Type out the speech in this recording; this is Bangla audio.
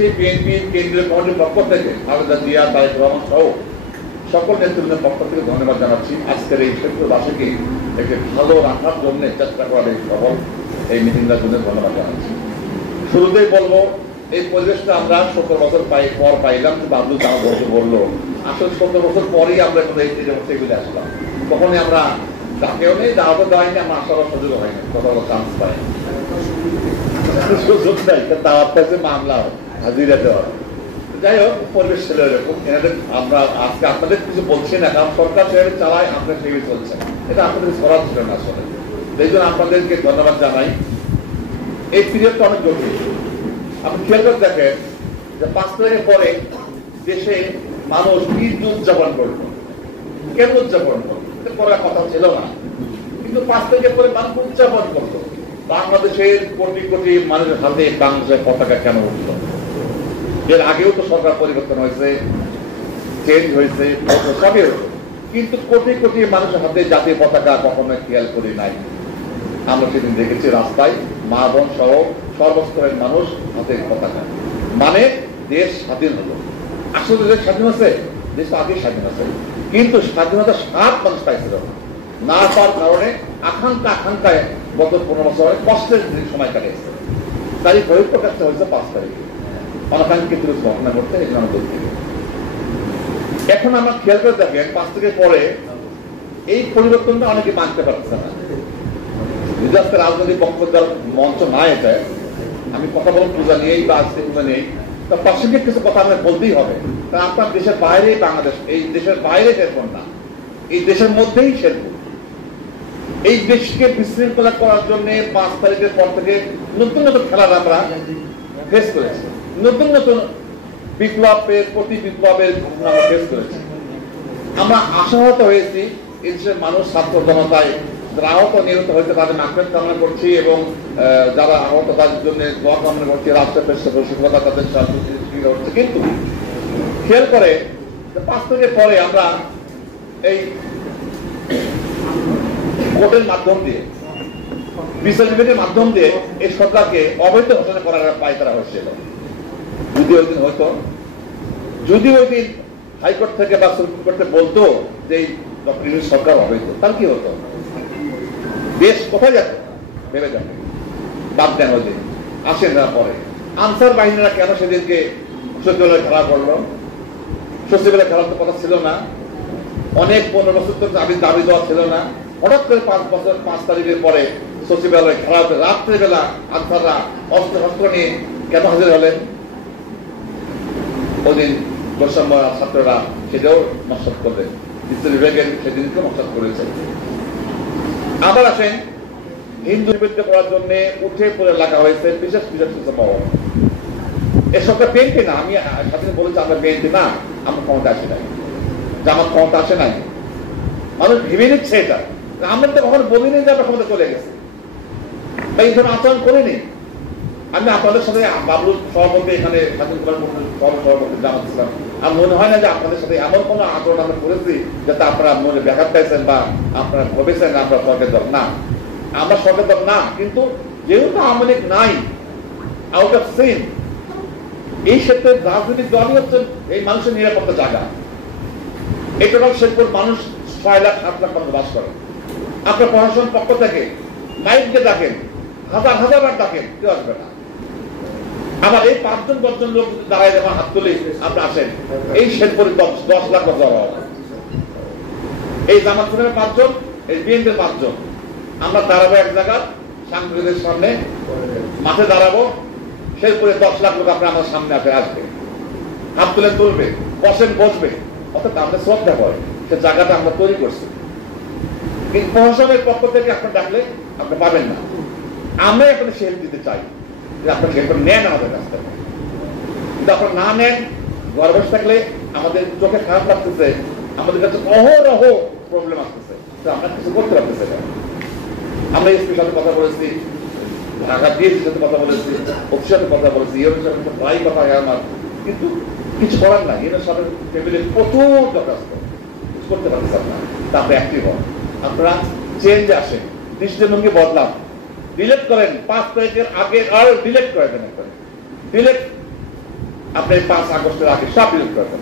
বিএনপির কেন্দ্রীয় কমিটির পক্ষ থেকে খালেদা জিয়া, তারেক রহমান সহ সকল নেতৃত্বের পক্ষ থেকে ধন্যবাদ জানাচ্ছি। আজকের এই ক্ষেত্রবাসীকে একটি ভালো রাখার জন্য চেষ্টা করার এই সফল এই মিটিংটার জন্য ধন্যবাদ জানাচ্ছি। শুরুতেই বলবো, এই পরিবেশটা আমরা 17 বছর পর পাইলাম। আব্দুল কালাম বললো আসলে 17 বছর পরেই আমরা এই টেবিলে আসলাম। তখনই আমরা ডাকেও নেই, দাওয়াতে দেওয়াইনি, আমরা আসার সুযোগ হয়নি, কথা বলার চান্স পাই সুযোগ নাই, দাওয়াত পাইছে মামলা হাজিরা দেওয়া। যাই হোক, পরিবেশ ছিল এরকম। আমরা আজকে আপনাদের কিছু বলছি না, কারণ সরকার সেভাবে চালায়, আপনার সেভাবে চলছে, এটা আপনাদের করার ছিল না আসলে। এই জন্য আপনাদেরকে ধন্যবাদ জানাই। এই পিরিয়ডটা অনেক জরুরি। আপনি খেয়াল করে দেখেন যে 5 তারিখের পরে দেশে মানুষ ঈদ উদযাপন করল। কেন উদযাপন করল? করার কথা ছিল না, কিন্তু 5 তারিখের পরে মানুষ উদযাপন করতো। বাংলাদেশের কোটি কোটি মানুষের হাতে বাংলাদেশের পতাকা কেন উঠল? এর আগেও তো সরকার পরিবর্তন হয়েছে, চেঞ্জ হয়েছে, সবই হয়েছে, কিন্তু কোটি কোটি মানুষের হাতে জাতীয় পতাকা কখনো খেয়াল করি নাই। আমরা সেদিন দেখেছি রাস্তায় মা বোন সহ সর্বস্তরের মানুষ হাতে পতাকা, মানে দেশ স্বাধীন হলো। আসলে দেশ স্বাধীন আছে, দেশ আগে স্বাধীন আছে, কিন্তু স্বাধীনতার স্বাদ মানুষ পাইছিল না পাওয়ার কারণে আকাঙ্ক্ষায় গত 15 বছর কষ্টের সময় কাটিয়েছে। তাই বহিঃপ্রকাশটা হয়েছে 5 তারিখে অনাকাঙ্ক্ষিত ঘটনা করতে। এই জন্য আমাদের এখন আমরা খেয়াল করে দেখেন 5 তারিখের পরে এই পরিবর্তনটা অনেকে মানতে পারছে না। যদি আজকে রাজনৈতিক বক্তব্য মঞ্চ না এটা, আমি কথা বলবো পূজা নিয়েই বা আজকে পূজা নেই, তা প্রাসঙ্গিক কিছু কথা আমাদের বলতেই হবে। কারণ আপনার দেশের বাইরে বাংলাদেশ, এই দেশের বাইরে শেরপুর না, এই দেশের মধ্যেই শেরপুর। এই দেশকে বিশৃঙ্খলা করার জন্য 5 তারিখের পর থেকে নতুন নতুন খেলার আমরা ফেস করেছি, নতুন নতুন বিপ্লবের প্রতি বিপ্লবের ঘটনা আমরা ফেস করেছি। আমরা আশাহত হয়েছি। এই দেশের মানুষ, ছাত্র জনতায় যারা আহত নিহত হয়েছে তাদের মাকফিরাত কামনা করছি, এবং যারা আহত তাদের জন্য দোয়া কামনা করছি। রাষ্ট্রের পৃষ্ঠপোষকতা তাদের সাহায্য হচ্ছে। কিন্তু খেয়াল করে 5 তারিখের পরে আমরা এই কোর্টের মাধ্যম দিয়ে, বিচার বিভাগের মাধ্যম দিয়ে এই সরকারকে অবৈধ ঘোষণা করার পায় করা হয়েছিল। যদি ওই দিন হাইকোর্ট থেকে বা সুপ্রিম কোর্টে বলতো যে এই সরকার অবৈধ, তাহলে কি হতো? দেশ কোথায় যেত ভেবে যাবে। বাদ দেন, ওই দিন আসেন না। পরে আনসার বাহিনীরা কেন সেদিনকে সচিবালয়ে খেলা করলো? সচিবালয়ে খেলার তো কথা ছিল না। অনেক 15 বছর তো দাবি দেওয়া ছিল না। হঠাৎ করে 5 তারিখের পরে সচিবালয় খেলা হতে রাত্রেবেলা আনসাররা অস্ত্র নিয়ে কেন হাজির হলেন? ওদিন বৈষম্য ছাত্ররা সেটাও নস্বাত করলেন, বিচার বিভাগের সেদিনকে নস্বাত করেছে। আবার আসেন, হিন্দু নিবৃত্ত করার জন্য উঠে পড়ে লাগা হয়েছে বিশেষ বিশেষ কিছু পাওয়া। এ সরকার বিএনপি না, আমি সাথে বলেছি আমরা বিএনপি না, আমরা ক্ষমতা আসে নাই, জামাত ক্ষমতা আসে নাই। মানুষ ভেবে নিচ্ছে এটা। আমরা তো কখনো বলিনি যে আমরা ক্ষমতা চলে গেছে বা এই ধরনের আচরণ করিনি। আমি আপনাদের সাথে বাবলুর সভাপতি, এখানে সভাপতি জামাত ইসলাম, আর মনে হয় না যে আপনাদের সাথে এমন কোনো আচরণ আমরা করেছি যাতে আপনারা মনে ব্যাঘাত পাইছেন বা আপনারা ভেবেছেন আমরা সরকার দল না। আমরা সরকার দল না, কিন্তু যেহেতু আওয়ামী লীগ নাই, আউট অফ সিন, এই ক্ষেত্রে রাজনৈতিক দলই হচ্ছে এই মানুষের নিরাপত্তা জায়গা। এই টোটাল শেরপুর মানুষ 6 লাখ 7 লাখ মানুষ বাস করে। আপনার প্রশাসন পক্ষ থেকে মাইককে ডাকেন, হাজার বার ডাকেন, কেউ আসবে না। আবার এই 5-10 জন লোক দাঁড়ায় যখন হাত তুলে আপনি আসেন, এই শেরপুরে 10 লাখ জড়ো হবে। এই জামাত ইসলামের 5 জন, এই বিএনপির 5 জন, আমরা দাঁড়াবো এক জায়গা সাংবাদিকদের সামনে, মাঠে দাঁড়াবো, শেরপুরে 10 লাখ লোক আপনার আমার সামনে আসবে, হাত তুলে তুলবে, বসবে, অর্থাৎ আমরা শ্রদ্ধা করে সে জায়গাটা আমরা তৈরি করছি। কিন্তু প্রশাসনের পক্ষ থেকে আপনার ডাকলে আপনি পাবেন না। আমরা আপনাদের হেল্প দিতে চাই যে আপনার হেল্প নেন আমাদের কাছ থেকে, কিন্তু আপনার না নেন, ঘরে বসে থাকলে আমাদের চোখে খারাপ লাগতেছে, আমাদের কাছে অহরহ প্রবলেম আসতেছে, আমরা কিছু করতে পারতেছে না। আমরা এসপির সাথে কথা বলেছি, ঢাকা ডিএসির সাথে কথা বলেছি, অফিসের সাথে কথা বলেছি, ইউরোপের সাথে প্রায় কথা হয় আমার, কিন্তু কিছু করার নাই। এর সাথে ফ্যামিলির প্রচুর দরখাস্ত, কিছু করতে পারতেছেন না। তারপরে অ্যাক্টিভ হন, আপনারা চেঞ্জ আসে, দৃষ্টিভঙ্গি বদলান, ডিলেট করেন। 5 তারিখের আগে আর ডিলেট করে দেন, ডিলেট আপনি 5 আগস্টের আগে সব বিরোধ করবেন।